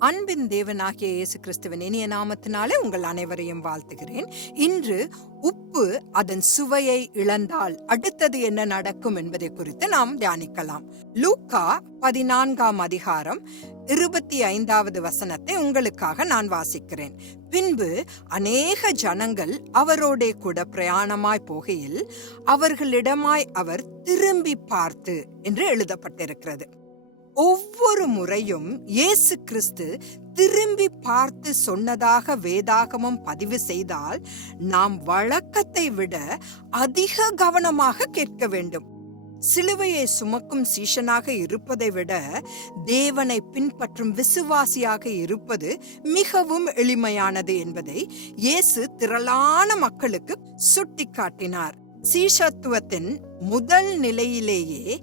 அன்பின் தேவனாகிய இயேசு கிறிஸ்துவின் இனிய நாமத்தினாலே உங்கள் அனைவரையும் வாழ்த்துகிறேன். இன்று உப்பு அதன் சுவையை இழந்தால் அடுத்தது என்ன நடக்கும் என்பதை குறித்து நாம் தியானிக்கலாம். லூக்கா பதினான்காம் அதிகாரம் இருபத்தி ஐந்தாவது வசனத்தை உங்களுக்காக நான் வாசிக்கிறேன். பின்பு அநேக ஜனங்கள் அவரோடே கூட பிரயாணமாய் போகையில் அவர்களிடமாய் அவர் திரும்பி பார்த்து என்று எழுதப்பட்டிருக்கிறது. ஒவ்வொரு முறையும் இயேசு கிறிஸ்து திரும்பி பார்த்து சொன்னதாக வேதாகமம் பதிவு செய்தால் நாம் வழக்கத்தை விட அதிக கவனமாக கேட்க வேண்டும். சிலுவையை சுமக்கும் சீஷனாக இருப்பதை விட தேவனை பின்பற்றும் விசுவாசியாக இருப்பது மிகவும் எளிமையானது என்பதை இயேசு திரளான மக்களுக்கு சுட்டிக்காட்டினார். சீஷத்துவத்தின் முதல் நிலையிலேயே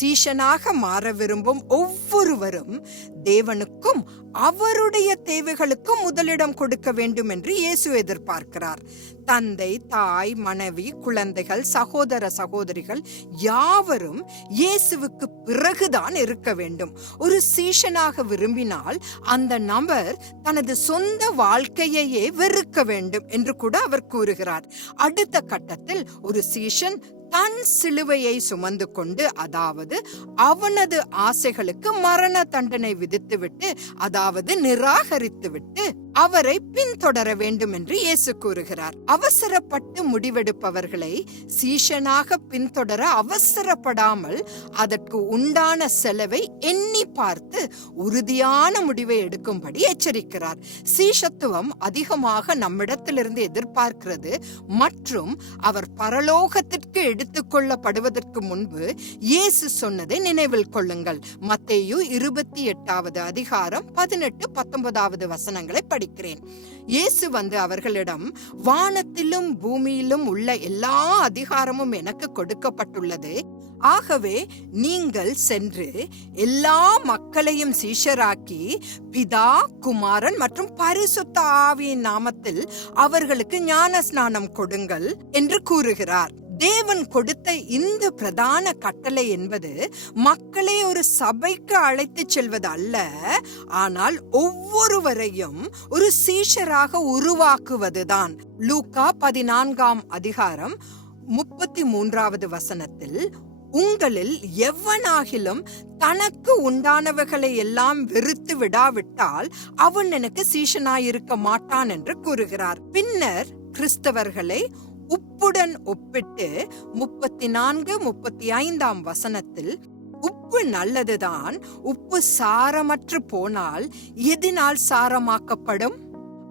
சீஷனாக மாற விரும்பும் ஒவ்வொருவரும் தேவனுக்கும் அவருடைய தேவைகளுக்கும் முதலிடம் கொடுக்க வேண்டும் என்று இயேசு எதிர்பார்க்கிறார். தந்தை தாய் மனைவி குழந்தைகள் சகோதர சகோதரிகள் யாவரும் இயேசுவுக்கு பிறகுதான் இருக்க வேண்டும். ஒரு சீஷனாக விரும்பினால் அந்த நபர் தனது சொந்த வாழ்க்கையையே வெறுக்க வேண்டும் என்று கூட அவர் கூறுகிறார். அடுத்த கட்டத்தில் ஒரு சீஷன் தன் சிலுவையை சுமந்து கொண்டு அதாவது அவனது ஆசைகளுக்கு மரண தண்டனை விதித்துவிட்டு அதாவது நிராகரித்துவிட்டு அவரை பின்தொடர வேண்டும் என்று இயேசு கூறுகிறார். அவசரப்பட்டு முடிவெடுப்பவர்களை சீஷனாக பின்தொடர அவசரப்படாமல் அதற்கு உண்டான செலவை எண்ணி பார்த்து உறுதியான முடிவை எடுக்கும்படி எச்சரிக்கிறார். சீஷத்துவம் அதிகமாக நம்மிடத்திலிருந்து எதிர்பார்க்கிறது. மற்றும் அவர் பரலோகத்திற்கு எடுத்துக்கொள்ளப்படுவதற்கு முன்பு இயேசு சொன்னதை நினைவில் கொள்ளுங்கள். மத்தேயு இருபத்தி எட்டாவது அதிகாரம் பதினெட்டு பத்தொன்பதாவது வசனங்களை படிக்கிறேன் இயேசு வந்து அவர்களிடம் வானத்திலும் பூமியிலும் உள்ள எல்லா அதிகாரமும் எனக்கு கொடுக்கப்பட்டுள்ளது. ஆகவே நீங்கள் சென்று எல்லா மக்களையும் சீஷராக்கி பிதா குமாரன் மற்றும் பரிசுத்த ஆவியின் நாமத்தில் அவர்களுக்கு ஞான ஸ்நானம் கொடுங்கள் என்று கூறுகிறார். தேவன் கொடுத்த இந்த பிரதான கட்டளை என்பது மக்களை ஒரு சபைக்கு அழைத்து செல்வது அல்ல ஆனால் ஒவ்வொருவரையும் ஒரு சீஷராக உருவாக்குவதுதான். லூக்கா பதினான்காம் அதிகாரம் முப்பத்தி மூன்றாவது வசனத்தில் உங்களில் எவனாகிலும் தனக்கு உண்டானவைகளை எல்லாம் வெறுத்து விடாவிட்டால் அவன் எனக்கு சீஷனாயிருக்க மாட்டான் என்று கூறுகிறார். பின்னர் கிறிஸ்தவர்களை உப்புடன் ஒப்பிட்டு முப்பத்தி நான்கு முப்பத்தி ஐந்தாம் வசனத்தில் உப்பு நல்லதுதான் உப்பு சாரமற்று போனால் எதினால் சாரமாக்கப்படும்?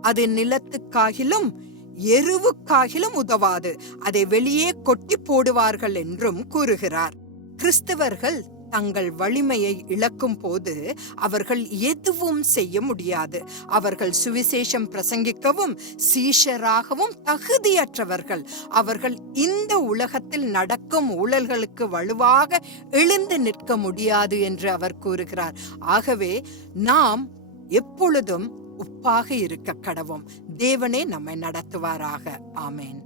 அது நிலத்துக்காகிலும் எருவுக்காகிலும் உதவாது. அதை வெளியே கொட்டி போடுவார்கள் என்றும் கூறுகிறார். கிறிஸ்தவர்கள் தங்கள் வலிமையை இழக்கும் போது அவர்கள் எதுவும் செய்ய முடியாது. அவர்கள் சுவிசேஷம் பிரசங்கிக்கவும் சீஷராகவும் தகுதியற்றவர்கள். அவர்கள் இந்த உலகத்தில் நடக்கும் ஊழல்களுக்கு வலுவாக எழுந்து நிற்க முடியாது என்று அவர் கூறுகிறார். ஆகவே நாம் எப்பொழுதும் உப்பாக இருக்க கடவும். தேவனே நம்மை நடத்துவாராக. ஆமேன்.